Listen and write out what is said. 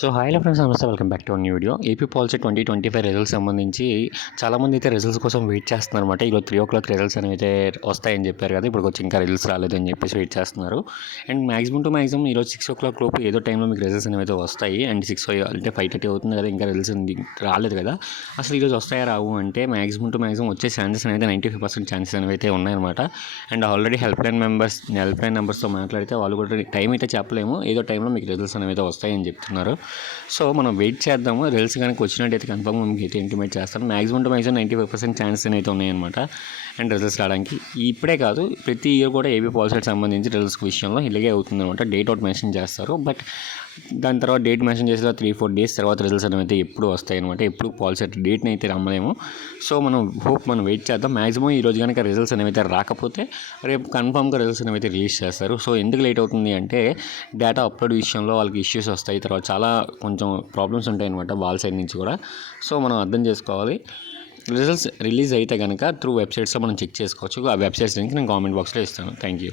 So hello friends, నమస్తే. Welcome back to new video. AP policy 2025 results సంబంధించి చాలామంది అయితే రిజల్ట్స్ కోసం వెయిట్ చేస్తున్నారన్నమాట. ఈరోజు 3 రిజల్ట్స్ అనేవి అయితే వస్తాయని చెప్పారు కదా, ఇప్పుడు వచ్చి ఇంకా రిజల్ట్స్ రాలేదు అని చెప్పేసి వెయిట్ చేస్తున్నారు. అండ్ మ్యాక్సిమం ఈరోజు 6 లోపు ఏదో టైంలో మీకు రిజల్ట్స్ అనేవి అయితే వస్తాయి. అండ్ 6 అంటే 5:30 అవుతుంది కదా, ఇంకా రిజల్ట్స్ రాలేదు కదా. అసలు ఈరోజు వస్తాయా రావు అంటే మ్యాక్సిమం వచ్చే ఛాన్సెస్ అనేది 95% ఛాన్సెస్ అనేవి అయితే ఉన్నాయన్నమాట. అండ్ ఆల్రెడీ హెల్ప్ లైన్ నెంబర్స్తో మాట్లాడితే వాళ్ళు కూడా టైం అయితే చెప్పలేము, ఏదో టైంలో మీకు రిజల్ట్స్ అనేవి అయితే వస్తాయని చెప్తున్నారు. సో మనం వెయిట్ చేద్దాము. రిజల్ట్స్ కనుక వచ్చినట్టయితే కన్ఫర్మ్గా మీకు అయితే ఇంటిమేట్ చేస్తాను. మ్యాక్సిమం 95% ఛాన్సెస్ అయితే ఉన్నాయన్నమాట అండ్ రిజల్ట్స్ రావడానికి. ఇప్పుడే కాదు, ప్రతి ఇయర్ కూడా ఏపీ పాలిసీకి సంబంధించి రిజల్ట్స్ విషయంలో ఇలాగే అవుతుందన్నమాట. డేట్ అవుట్ మెన్షన్ చేస్తారు, బట్ దాని తర్వాత డేట్ మెన్షన్ చేసిన 3-4 డేస్ తర్వాత రిజల్ట్స్ అనేవి అయితే ఎప్పుడు వస్తాయి అనమాట. ఎప్పుడు పాలిసీ డేట్ని అయితే రమ్మలేము. సో మనం వెయిట్ చేద్దాం. మ్యాక్సిమం ఈరోజు కనుక రిజల్ట్స్ అనేవి అయితే రాకపోతే రేపు కన్ఫర్మ్గా రిజల్ట్స్ అనేవి అయితే రిలీజ్ చేస్తారు. సో ఎందుకు లేట్ అవుతుంది అంటే డేటా అప్లోడ్ విషయంలో వాళ్ళకి ఇష్యూస్ వస్తాయి, తర్వాత చాలా కొంచెం ప్రాబ్లమ్స్ ఉంటాయి అనమాట వాళ్ళ సైడ్ నుంచి కూడా. సో మనం అర్థం చేసుకోవాలి. రిజల్ట్స్ రిలీజ్ అయితే కనుక త్రూ వెబ్సైట్స్లో మనం చెక్ చేసుకోవచ్చు. ఆ వెబ్సైట్స్ లింక్ నేను కామెంట్ బాక్స్లో ఇస్తాను. Thank you.